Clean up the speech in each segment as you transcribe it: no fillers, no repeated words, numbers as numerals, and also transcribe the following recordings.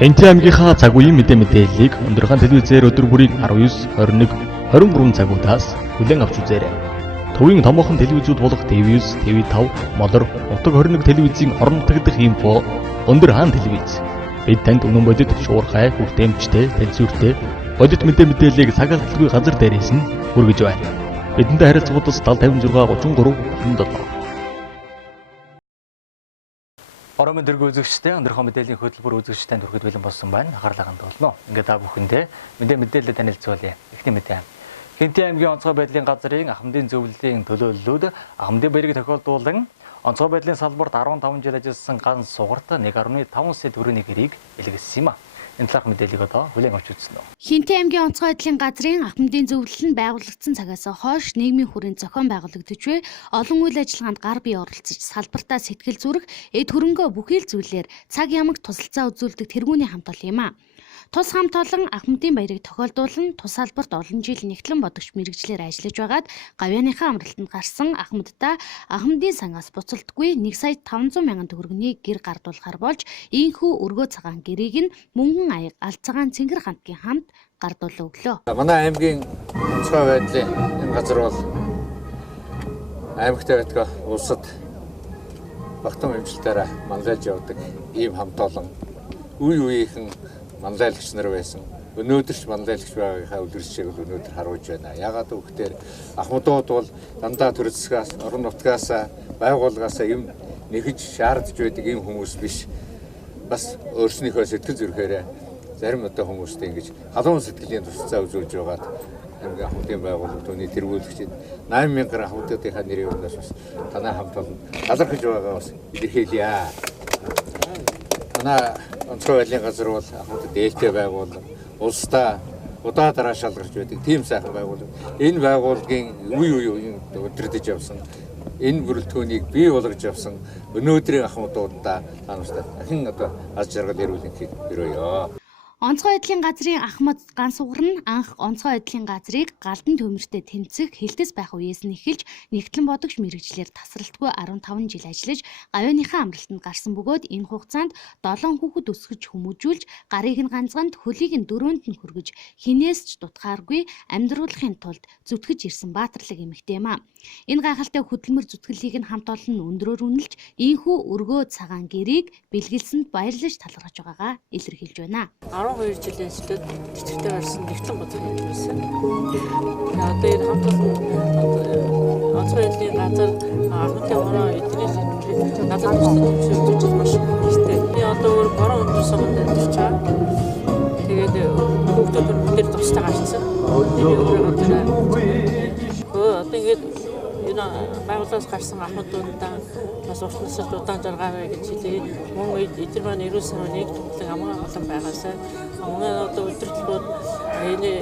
Хэнти аймгийнхаа цаг үеийн мэдээллийг өндөөрхөн телевизээр өдөр бүрийн 19, 21, 23 цагуудаас хүлээн авч үзээрэй. Төвийн томоохон телевизүүд болох TV9, TV5, Молор, Нутаг 21 телевизийн орон нутгадх инфо өндөр хаан телевиз. Бид танд үнэн бодит, шуурхай, хүртээмжтэй, тэнцвэртэй бодит мэдээллийг цаг алдалгүй газар дээрээс нь хүргэж байна. Бидэнтэй харилцагуудаас 7056 33 97. Орон дэрэг үзэгчтэй өндөөрхөн мэдээллийн хөтөлбөр үзэгчтэй түрхэд бэлэн болсон байна. Анхаарлаа хандуулно. Ингээд та бүхэндээ мэдээлэлд танилцуулъя. Эхний мэдээ. Хэнти аймгийн онцгой байдлын газрын ахмадын зөвлөлийн төлөөллүүд ахмадын баярыг тохиолдуулан онцгой байдлын салбарт 15 жил ажилласан ганц сугарт 1.5 сая төгрөгийн хэрийг илгээсэн юм а. Энэ талаарх мэдээллийг одоо хүлээн авч үзсэн үү. Хэнти аймгийн онцгой байдлын газрын ахмадын зөвлөл нь байгуулагдсан цагаас хойш нийгмийн хүрээнд зохион байгуулагдж буй олон үйл ажиллагаанд гар бие оролцож салбартаа сэтгэл зүрэх, эд хөрөнгөө бүхий л зүйлээр цаг ямагт тусалцаа үзүүлдэг тэргүүний хамт олон юм а. Тус хамт олон ахмадын баярыг тохиолдуулан тус салбарт олон жил нэгтлэн бодогч мэрэгчлэр ажиллаж байгаад гавьяаныхаа амралтанд гарсан ахмадтай ахмадын сангаас буцалтгүй 1,500,000 төгрөгийн гэр гардуулахар болж ийхүү өргөө цагаан гэрийг нь мөнгөн аяг алт цагаан цэнгэр хамтгийн хамт гардуулан өглөө. Манай аймгийн онцгой байдлын энэ газар бол аймагт байдаг улсад багтан хэмжилтээр манлайлж явдаг ийм хамт олон үе үеийнхэн манлайлагч нар байсан. Өнөөдөр ч манлайлагч байгаагийнхаа үлгэрсчийг бол өнөөдөр харуулж байна. Яагаад гэвэл ахмадууд бол дандаа төр засгаас, орон нутгаас, байгууллагаас юм нэхэж шаардж байдаг ийм хүмүүс биш. Бас өөрснийхөө сэтгэл зүрхээрээ зарим одоо хүмүүстээ ингэж халуун сэтгэлийн тусцаа үзүүлж байгаад аймгийн ахмадын байгууллага түүний тэргүүлэгчид 80,000 ахмадуудынхаа нэрийн өмнөөс бас танай хамт олон талархаж байгаа бас илэрхийлье. Манай онцгой байдлын газар бол ахмадад ээлтэй байгууллага, улсдаа удаа дараа шалгарч байдаг тийм сайхан байгууллага. Энэ байгууллагын үе удирдах явсан энэ бүрэлдэхүүнийг бий болгож явсан өнөөдрийн ахмадуудаа таамагтай дахин одоо аз жаргал ирүүлэхийг өрөөё. Онцгой байдлын газрын ахмад ганц сугар нь анх онцгой байдлын газрыг галдан төмөртэй тэмцэх хэлтэс байх үеэс нь эхэлж нэгтлэн бодогч мэрэгчлэр тасралтгүй 15 жил ажиллаж гавьяаныхаа амралтанд гарсан бөгөөд энэ хугацаанд 7 хүүхэд өсгөж хүмүүжүүлж гарыг нь ганцгаанд хөлийг нь дөрөөнд нь хүргэж хинээс ч дутхааргүй амьдруулахын тулд зүтгэж ирсэн баатарлаг эмэгтэй юм а. Энэ гайхалтай хөдөлмөр зүтгэлийг нь хамт олон өндрөөр үнэлж ийхүү өргөө цагаан гэрийг бэлгэлсэнд баярлаж талархаж байгаагаа илэрхийлж байна. 12 жилийн эцэст тэтгэвртэй барьсан нэгтлэн газар байсан. Одоо энэ хамт олон онцгой байдлын газар ахмадын ороо эдгээс газар төсөлж маш ихтэй. Би одоо өөр бороо өндөр суманд амьдарч байгаа. Тэгээд хүүхдүүд бүгд тустай гарчсан. Одоо ингээд энэ байгууллагаас гарсан ахмадуудаа бас уртнасд удаан жаргаарай гэж хэлээ. Мөн эдгээр маань 90 сарын 1-нд төлөв амгаа олон байгаасаа манай одоо удирдлагууд энэ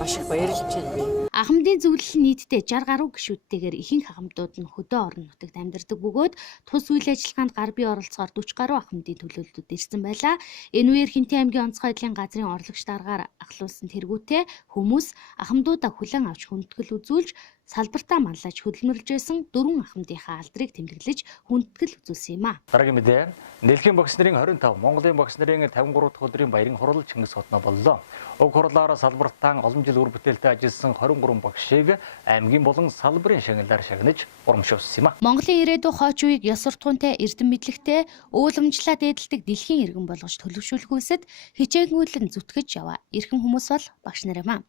маш их баярлж байна. Ахмадын зөвлөл нийтдээ 60 гаруй гишүүдтэйгээр ихэнх ахмадууд нь хөдөө орон нутагт амьдардаг бөгөөд тус үйл ажиллагаанд гар бие оролцохоор 40 гаруй ахмадын төлөөллүүд ирсэн байлаа. Энэ үеэр Хэнти аймгийн онцгой байдлын газрын орлогч дараагаар ахлуулсан тэргүүтээ хүмүүс ахмадуудаа хүлээн авч хүндэтгэл үзүүлж салбартаа манлайж хөдөлмөрлж байсан 4 ахмадынхаа алдрыг тэмдэглэж хүндэтгэл үзүүлсэн юм а. Дараагийн мэдээ. Дэлхийн бокс нарын 25, Монголын бокс нарын 53 дахь өдрийн баярын хурал Чингис хотноо боллоо. Уг хурлаар салбартаа олон жил үр бүтээлтэй ажилласан 23 багшийг аймгийн болон салбарын шагналаар шагнаж урамшуулсан юм а. Монголын ирээдүйн хойч үеийг ёс суртахуунтай эрдэм мэдлэгтэй ууламжлаад эдэлдэг дэлхийн иргэн болгож төлөвшүүлэх үсэд хичээнгүйлэн зүтгэж яваа эрхэм хүмүүс бол багш нар юм а.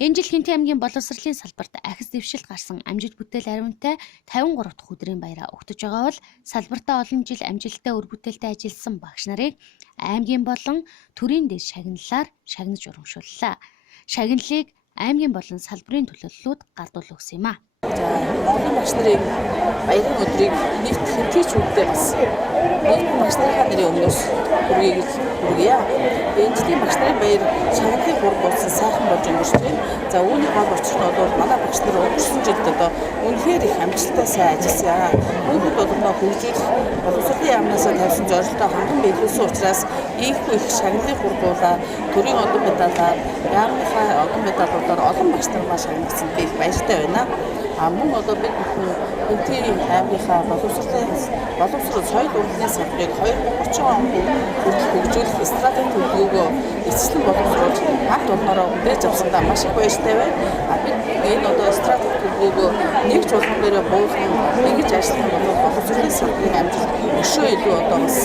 Энэ жил Хэнти аймгийн боловсролын салбарт ахис дэвшилт гарсан амжилт бүтээл аримтай 53 дахь өдрийн баяраа өгтөж байгаа бол салбартаа олон жил амжилттай үр бүтээлтэй ажилласан багш нарыг аймгийн болон төрийн дэд шагналаар шагнаж урамшууллаа. Шагналыг аймгийн болон салбарын төлөөллүүд гардуул өгсөн юм а. Монголын багш нарын баярын өдрийг нийт Хэнти чүгтээ бас нийт багш нарын нэрийн өмнөөс хүргэе гэж хүргэе. Энэ жилийн багш нарын баяр шагналын гур болсон сайхан болж өнгөрсөн. За үүний гол учир нь бол манай багш нар өнгөрсөн жилд одоо үнэхээр их амжилттай сайн ажилласан. Үүнүүд болгоно хөгжүүлэх боловсролын яамнасаа тавьсан зорилтоо ханган биелүүлсэн учраас ийхүү их шагналын гурдуулаа төрийн одон медалаар яамныхаа одон медалуудаар олон багш нар маш шагнагдсан. Би баяртай байна. Мөн одоо бид бүхэн Энэтхэгний аймгийнхаа боловсрол соёл урлагийн салбарыг 2030 он хүртэл хөгжүүлэх стратеги төлөвлөгөөгөө эцэслэн боловсруулж хамт олноороо хүлээж авсандаа маш их баяртай байна. Бид энэ одоо стратеги төлөвлөгөөгөө нэг ч болгон дээр буулган ингэж ажиллах нь боловсролын салбарын амжилт өшөө илүү одоо бас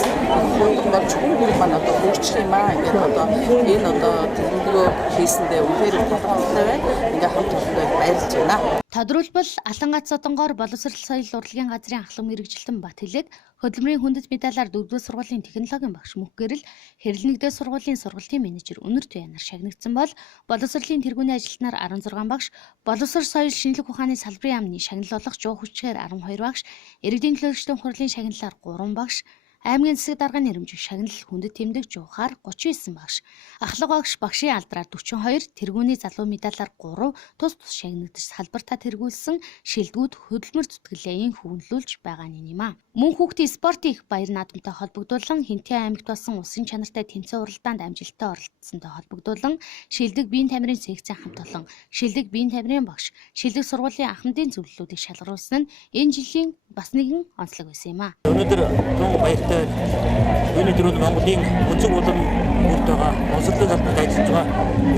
хөнгөн болж хүмүүс маань одоо хөгжих юм аа. Ингээд одоо энэ одоо төлөвлөгөө хийсэндээ үнээр талархалтай байна. Ингээ хамт олонтой баярлж байна. Тодорхойлбол Алангац Содонгоор боловсрол соёл урлагийн газрын ахлан мэрэгжилтэн Батхилээд хөдөлмөрийн хүндэт медалаар 4-р сургуулийн технологийн багш мөхгөрл хэрлэнэгдээ сургуулийн сургалтын менежер Үнэрт Баянаар шагнагдсан бол боловсролын тэргүүний ажилтнаар 16 багш, боловсрол соёл шинжлэх ухааны салбарын яамны шагналуулах жуу хүчээр 12 багш, иргэдийн төлөөлөгчдийн хурлын шагналаар 3 багш, аймгийн засаг дарганы нэрэмжиг шагнал хүндэт тэмдэг жуухаар 39 багш, ахлах багшийн алдраар 42, тэргүүний залуу медалаар 3 тус шагнагдаж салбартаа тэргүүлсэн шилдэгүүд хөдөлмөр зүтгэлээ хөвнөлүүлж байгаа юм а. Мөн хүүхдийн спортын их баяр наадамтай холбогдуулан Хинтээ аймагт болсон улсын чанартай тэмцээн уралдаанд амжилттай оролцсонтой холбогдуулан шилдэг биеийн тамирын секцийн хамт олон шилдэг биеийн тамирын багш, шилдэг сургуулийн ахмадын зөвлөлүүдийг шалгаруулсан нь энэ жилийн бас нэгэн онцлог байсан юм а. Өнөөдөр тун баяртай Үүний дөрөв Монголын өнцөг улам бүрт байгаа боловсролын салбарт ажиллаж байгаа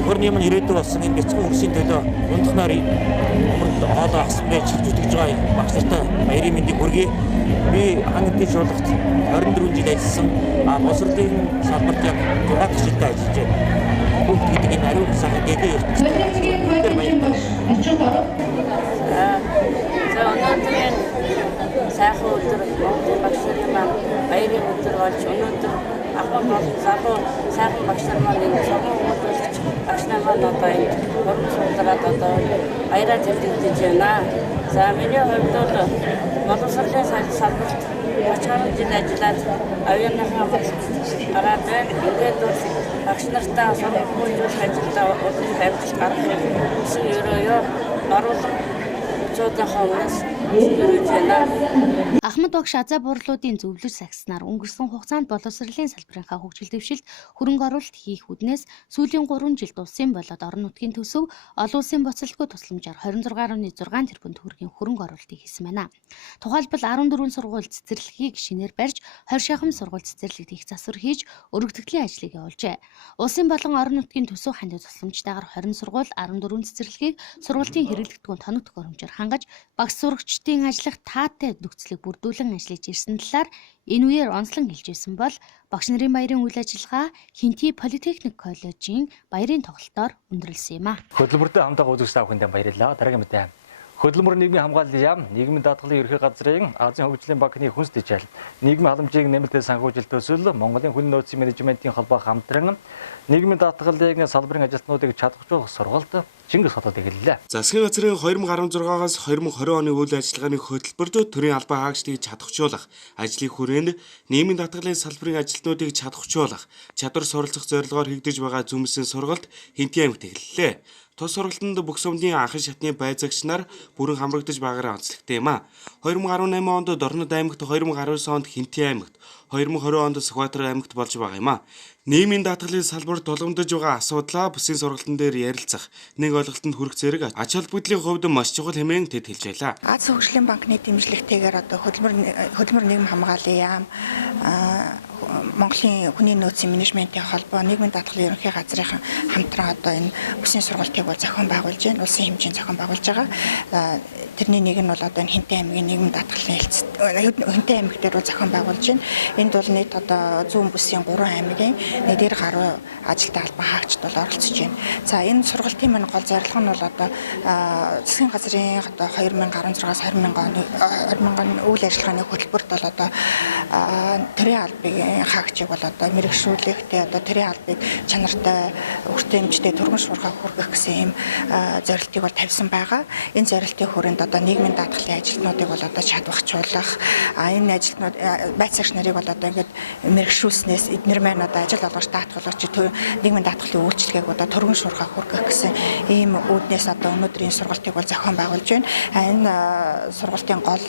хөрний юм ирээдүй болсон энэ бяцхан үрсийн төлөө унтахнаар хоолоо авсан байж хөвжүүлж байгаа багш нартай баярын мэндийг хүргэе. Би хангалтын шуулгад 24 жил ажилласан боловсролын салбарт яг 6 жилдээ ажиллаж байна. Бүгд гэдэг энэ ариун сайхан дэдээ ертөнцийн баяртай. Өнөөдөр сайхан өдөр Монголын багш нар маань баярын өдөр болж өнөөдөр ахмад залуу сайхан багш нар маань энэ сонгон хөдөлгч багш нар маань одоо энэ уран суулгаад одоо баяраар тэмдэглэж байна. За миний хувьд бол боловсролын салбарт 30 жил ажиллаад авьяаныхаа гараад байна. Ингээд багш нартаа сонгон хөдөлгөх ажилдаа уран баримтлал гаргах гэсэн ерөөё оруулах Ахмад багш азаа бурлуудын зөвлөж сагснаар өнгөрсөн хугацаанд боловсролын салбарынхаа хөгжил дэвшилд хөрөнгө оруулалт хийх үднээс сүүлийн 3 жилд улсын болоод орон нутгийн төсөв олон улсын буцалтгүй тусламжаар 26.6 тэрбум төгрөгийн хөрөнгө оруулалтыг хийсэн байна. Тухайлбал 14 сургууль цэцэрлэгийг шинээр барьж 20 шахам сургууль цэцэрлэгт их засвар хийж өргөдөгдлийн ажлыг явуулжээ. Улсын болон орон нутгийн төсөв хандив тусламжтайгаар 20 сургууль 14 цэцэрлэгийг сургуулийн хэрэглэгдэхүүн тоног төхөөрөмжөөр хангаж багш сурагчдын ажиллах таатай нөхцөлийг бүрдүүлэн ажиллаж ирсэн талаар энэ үеэр онцлон хэлж ирсэн бол багш нарын баярын үйл ажиллагаа Хинтээ Политехник коллежийн баярын тоглолтоор өндөрлсөн юм а. Хөдөлмөртэй хамтаа үзэгч авахынд баярлалаа. Дараагийн мэдээ. Хөдөлмөр нийгмийн хамгааллын яам, нийгмийн даатгалын ерхий газрын Азийн хөгжлийн банкны хүнс дэжил, нийгмийн халамжийг нэмэлтээр санхүүжилт төсөл, Монголын хүн нөөцийн менежментийн холбоо хамтран нийгмийн даатгалын салбарын ажилтнуудыг чадваржуулах сургалт Чингис хотод эхэллээ. Засгийн газрын 2016-аас 2020 оны үйл ажиллагааны хөтөлбөрт төрийн албан хаагчдыг чадваржуулах, ажлын хүрээнд нийгмийн даатгалын салбарын ажилтнуудыг чадваржуулах, чадвар суралцах зорилгоор хийгдэж байгаа зүүмсийн сургалт Хинтээ аймагт эхэллээ. Тус сургалтанд бүх сумдын анхан шатны байцаагч нар бүрэн хамрагдаж байгаараа онцлогтой юм а. 2018 онд Дорнод аймагт, 2019 онд Хинтээ аймагт, 2020 онд Сүхбаатар аймагт болж байгаа юм а. Нийгмийн даатгалын салбарт тулгамдж байгаа асуудлаа бүсийн сургалтын дээр ярилцах, нэг ойлголтод хүрэх зэрэг ач холбогдлын хувьд маш чухал хэмээн тэд хэлж байлаа. Азийн хөгжлийн банкны дэмжлэгтэйгээр одоо хөдөлмөр нийгэм хамгааллын яам, Монголын хүний нөөцийн менежментийн холбоо, нийгмийн даатгалын ерөнхий газрын хамтран одоо энэ бүсийн сургалтыг бол зохион байгуулж байна. Улсын хэмжээнд зохион байгуулж байгаа. Тэрний нэг нь бол одоо энэ Хинтээ аймгийн нийгмийн даатгалын Хинтээ аймаг дээр бол зохион байгуулж байна. Энд бол нийт одоо зүүн бүсийн 3 аймгийн 1 гаруй ажилтны албан хаагчид бол оролцож байна. За энэ сургалтын маань гол зорилго нь бол одоо засгийн газрын одоо 2016-аас 2020 оны үйл ажиллагааны хөтөлбөрт бол одоо төрийн албаны хаагчийг бол одоо мэрэгшүүлэх, одоо төрийн албыг чанартай, хүртээмжтэй түргэн шуурхай хүргэх гэсэн юм зорилтыг бол тавьсан байгаа. Энэ зорилтын хүрээнд одоо нийгмийн даатгалын ажилтнуудыг бол одоо чадварчуулах, энэ ажилтнууд байцаагч нарыг бол одоо ингээд мэрэгшүүлснээс эднэр маань одоо ажил олгож даатгалууч нийгмийн даатгалын үйлчлэгийг одоо түргэн шуурхай хүргэх гэсэн ийм үүднээс одоо өнөөдрийн сургалтыг бол зохион байгуулж байна. Энэ сургалтын гол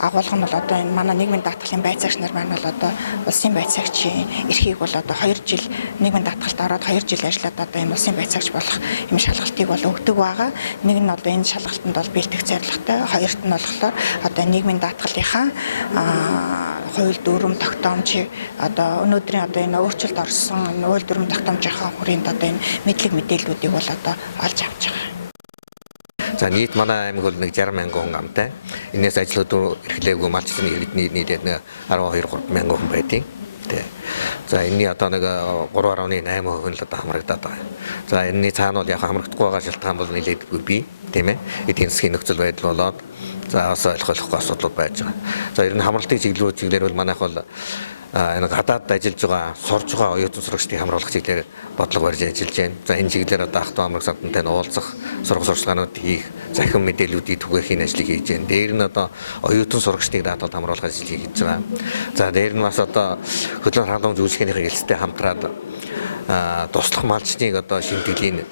агуулга нь бол одоо энэ манай нийгмийн даатгалын байцаагч нар маань бол одоо улсын байцаагчийн эрхийг бол одоо 2 жил нийгмийн даатгалд ороод 2 жил ажиллаад одоо энэ улсын байцаагч болох юм шалгалтыг бол өгдөг байгаа. Нэг нь одоо энэ шалгалтанд бол бэлтгэх шаардлагатай. Хоёрт нь болохоор одоо нийгмийн даатгалынхаа хууль дүрм тогтоомжийг одоо өнөөдрийн одоо энэ өөрчлөлт орсон хууль дүрм тогтоомжийнхаа хүрээнд одоо энэ мэдлэг мэдээллүүдийг бол одоо олж авч байгаа. За нийт манай аймаг бол 60 мянган хүн амтай. Энээс ажлууд эрхлээгүй малчсан иргэдний нийлээд 12-3 мянган хүн байдیں۔ За энэний одоо 3.8% л одоо хамрагдаад байгаа. За энэний цаана бол яг хамрагдахгүй байгаа шалтгаан бол нэлээдгүй бий, тийм ээ. Эдийн засгийн нөхцөл байдал болоод за бас ойлгохгүй асуудлууд байж байгаа. За ер нь хамралтын чиглэлээр бол манайх бол энэ гадаад ажиллаж байгаа, сурж байгаа оюутан сурагчдыг хамруулах чиглэлээр бодлого барьж ажиллаж байна. За энэ чиглэлээр одоо Ах トゥ амраг сандантай нь уулзах, сургууль сурчлагын хийх, захин мэдээллүүдийг түгээхийн ажлыг хийж байна. Дээр нь одоо оюутан сурагчдыг даатгалд хамруулах ажлыг хийж байгаа. За дээр нь бас одоо хөдөлгөөн халамж үйлчлэгийн хэлцтэй хамтраад туслах малчныг одоо шимтгэлийн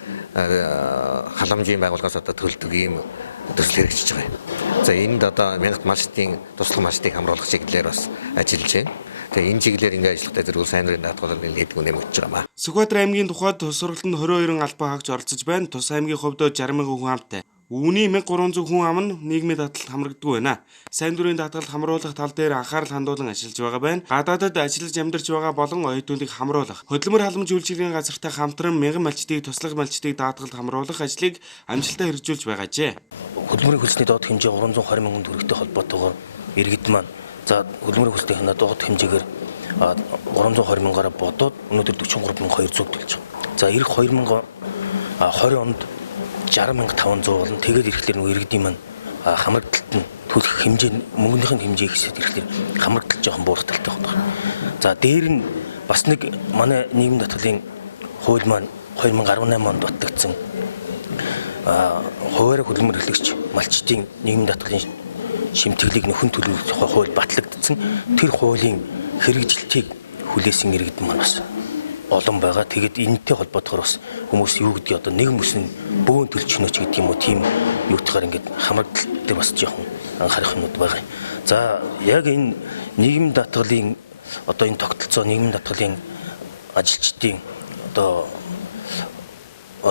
халамжийн байгууллагаас одоо төлдөг ийм төсөл хэрэгжиж байгаа юм. За энд одоо мянга малчдын туслах малчдыг хамруулах чиглэлээр бас ажиллаж байна. Тэгээ энэ чиглэлээр ингээ ажиллахтай зэрэг сайн дурын даатгал нэлээдгүй нэмэгдэж байгаа маа. Сүхбаатар аймгийн тухайд тус сургалтанд 22 албан хаагч оролцож байна. Тус аймгийн хувьд 60 мянган хүн амтай. Үүний 1300 хүн ам нь нийгмийн даатгалд хамрагддаг байна. Сайн дурын даатгалд хамруулах тал дээр анхаарал хандуулан ажиллаж байгаа байна. Гадаадад ажиллаж амьдарч байгаа болон оюутнуудыг хамруулах. Хөдөлмөр халамж үйлчилгээний газартай хамтран мянган малчдыг туслах малчдыг даатгалд хамруулах ажлыг амжилттай хэрэгжүүлж байгаажээ. Хөдөлмөрийн хөлсний доод хэмжээ 320 мянган төгрөгтэй холбоотойгоор иргэд маань за хөдөлмөрийн хөлсний доод хэмжээгээр 320 мянгаар бодоод өнөөдөр 43200 төлж байгаа. За эх 2020 онд 60500 болон тэгээд ирэхлээр нөгөө иргэдийн маань хамрагдалт нь төлөх хэмжээ мөнгөнийхний хэмжээ ихсээд ирэхлээр хамрагдалт жоохон буурахталтай байна. За дээр нь бас нэг манай нийгмийн даатгалын хууль маань 2018 онд батлагдсан хуваарь хөдөлмөр эрхлэгч малчдын нийгмийн даатгалын шимтгэлийг нөхөн төлөвлөх тухай хууль батлагдсан. Тэр хуулийн хэрэгжилтийг хүлээсэн иргэд маань бас олон байгаа. Тэгээд энэтэй холбоотойгоор бас хүмүүс юу гэдгийг одоо нэг хүмүүсийн бөөн төлчнөөч гэдэг юм уу тийм юутгаар ингээд хамрагдaltaй бас жоохон анхаарах юмуд байгаа. За яг энэ нийгмийн даатгалын одоо энэ тогтолцоо нийгмийн даатгалын ажилчдын одоо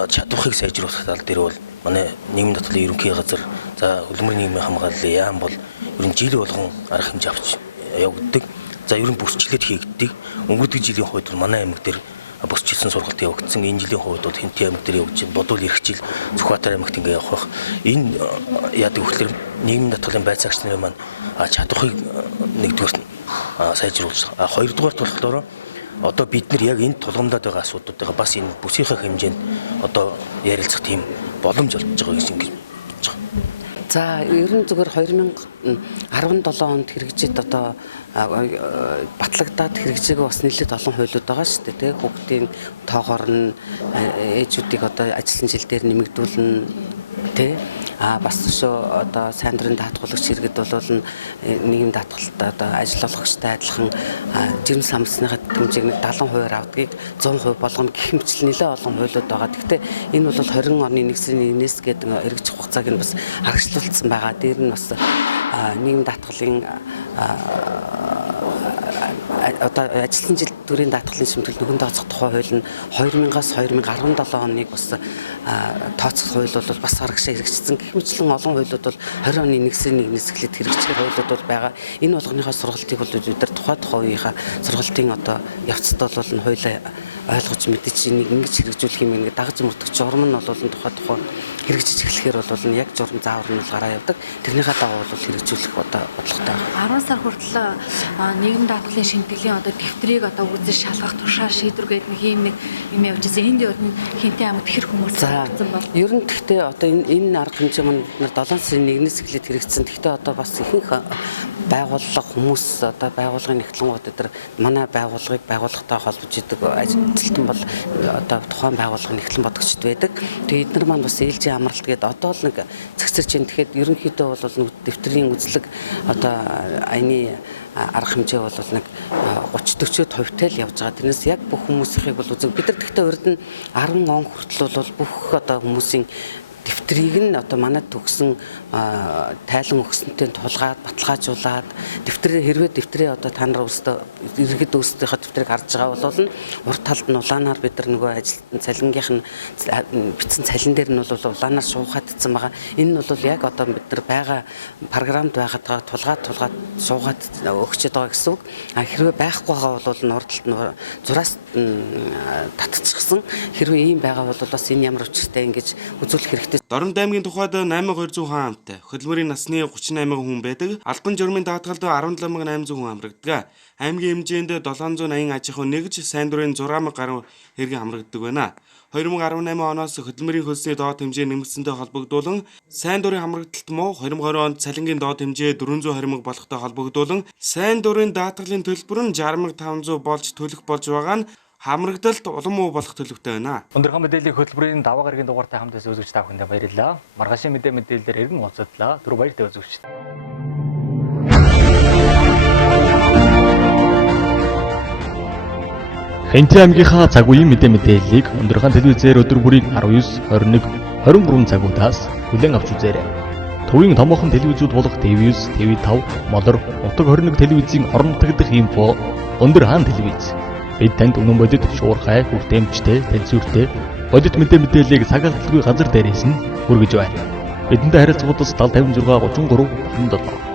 чадварыг сайжруулах тал дээр бол манай нийгмийн даатгалын ерөнхий газар за хөдөлмөрийн нийгмийн хамгааллын яам бол ер нь жил болгон арга хэмжээ авч явагддаг. За ер нь бүсчлээд хийгддэг. Өнгөрсөн жилийн хувьд манай аймаг дээр босчилсан сургалт явагдсан. Энэ жилийн хувьд бол Хэнтэй аймаг дээр явагдаж байна. Бодвол эх жил Сүхбаатар аймагт ингээ явах бах. Энэ яадаг вөхлөр нийгмийн даатгалын байцаагч нарын маань чадварыг нэгдүгээр сайжруулж байгаа. Хоёрдугаарт болохоор одоо бид нар яг энд тулгамдаад байгаа асуудлуудыг бас энэ бүсийнхаа хэмжээнд одоо ярилцах тийм боломж олж байгаа гэж ингэж бодож байгаа. За ер нь зүгээр 2017 онд хэрэгжээд одоо батлагдаад хэрэгжээгүй бас нэлээд олон хуулиуд байгаа шүү дээ. Хүүхдийн тоогоор нь ээжүүдийг одоо ажилласан жил дээр нэмэгдүүлнэ тий. Бас шүү одоо сайн дурын даатгалагч иргэд бол нийгэм даатгалтай одоо ажил олгогчтой адилхан жирэмс хамсныхаа хэмжээг 70% авдгийг 100% болгоно гэх мэтлэн нэлээд олон хуулиуд байгаа. Гэхдээ энэ бол 20 оны 1-ээс гэдэг эргэж хугацааг нь бас харгацлуулсан байгаа. Дээр нь бас нийгэм даатгалын одоо ажилласан жил төрийн даатгалын шимтгэл нөхөн тооцох тухай хууль нь 2000-аас 2017 оныг бас тооцох хууль бол бас харагшаа хэрэгжсэн. Гэх мэтлэн олон хуулиуд бол 20 оны 1-ээс эхлээд хэрэгжих хуулиуд бол байгаа. Энэ болгоныхоо сургалтыг бол бид нар тухай үеийнхаа сургалтын одоо явцад бол хуулиа ойлгож мэдэж энийг ингэж хэрэгжүүлэх юм ингээд дагаж мөрдөх журам нь бол тухай хэрэгжиж эхлэхээр бол яг журам заавар нь гараа явдаг. Тэрнийхээ дагуу бол хэрэгжүүлэх одоо бодлоготой байна. 10 сар хүртэл нийгэм даатгалын шимтгэлийн одоо дэвтрийг одоо үзэж шалгах тушаал шийдвэр гэдэг нэг юм явж байгаа. Энд юу Хэнтэй аймагт хэр хүмүүс хэрэгцсэн бол ер нь гэхдээ одоо энэ арга хэмжээ маань бид 7 сарын 1-ээс эхлээд хэрэгжсэн. Гэхдээ одоо бас ихэнх байгууллага хүмүүс одоо байгууллагын эхлэнгууд дээр манай байгууллагыг байгууллагатай холбож идэг ажилтан бол одоо тухайн байгууллагын эхлэн бодогчд байдаг. Тэгээ эдгээр маань бас ээлжийн амралт гэдэг одоо л нэг цэгцэрч байна. Тэгэхээр ерөнхийдөө бол дэвтрийн үзлэг одоо аяны арга хэмжээ бол нэг 30-40% л явж байгаа. Тэрнээс яг бүх хүмүүсийнхийг бол үзэг. Бид нар гэхдээ урд нь 10 он хүртэл бол бүх одоо хүмүүсийн дэвтрийг нь одоо манайд төгсөн тайлан өгсөнтэй тулгаад баталгаажуулаад дэвтрээ одоо та нар өөрсдөө иргэд өөрсдийнхөө дэвтрийг харж байгаа бол урт талд нь улаанаар бид нар нөгөө ажилтны цалингийнх нь бичсэн цалин дээр нь бол улаанаар шуугаадсан байгаа. Энэ нь бол яг одоо бид нар байгаа програмд байгаадаа тулгаад шуугаад өгчөд байгаа гэсэн үг. Хэрвээ байхгүй байгаа бол урт талд нь зураас татчихсан. Хэрвээ ийм байгаа бол бас энэ ямар учиртай ингэж үзүүлэх хэрэгтэй. Дорнод аймгийн тухайд 8200 хүн амтай, хөдөлмөрийн насны 38 хүн байдаг. Албан журмын даатгалд 17800 хүн амрагддаг. Аймгийн хэмжээнд 780 аж ахуй нэгж, сайн дурын 6000 гаруй хэрэг амрагддаг байна. 2018 оноос хөдөлмөрийн хөлсний доод хэмжээ нэмэгдсэнтэй холбогдуулан сайн дурын хамрагдалт муу 2020 онд цалингийн доод хэмжээ 420,000 болохтой холбогдуулан сайн дурын даатгалын төлбөр нь 60,500 болж төлөх болж байгаа нь хамрагдалт улам муу болох төлөвтэй байна. Өнөөдрийн мэдээллийн хөтөлбөрийн даваа гарагийн дугаартай хамтдаа үзэгч та бүхэндээ баярлалаа. Маргаашийн мэдээлэлээр иргэн уулзлаа. Түр баяртай үзэгч. Хэнтэй аймгийнхаа цаг үеийн мэдээллийг өнөөдрийн телевизээр өдөр бүрийн 19, 21, 23 цагуудаас хүлээн авч үзээрэй. Төвийн томоохон телевизүүд болох TV9, TV5, Модор, Утаг 21 телевизийн орон нутгадах инфо өндөр хаан телевиз. Бид танд үнэн бодит шуурхай, хүртээмжтэй, тэнцвэртэй бодит мэдээллийг цагаалтгүй газар дээрээс нь хүргэж байна. Бидэнтэй харилцагуудаас 7056 33 37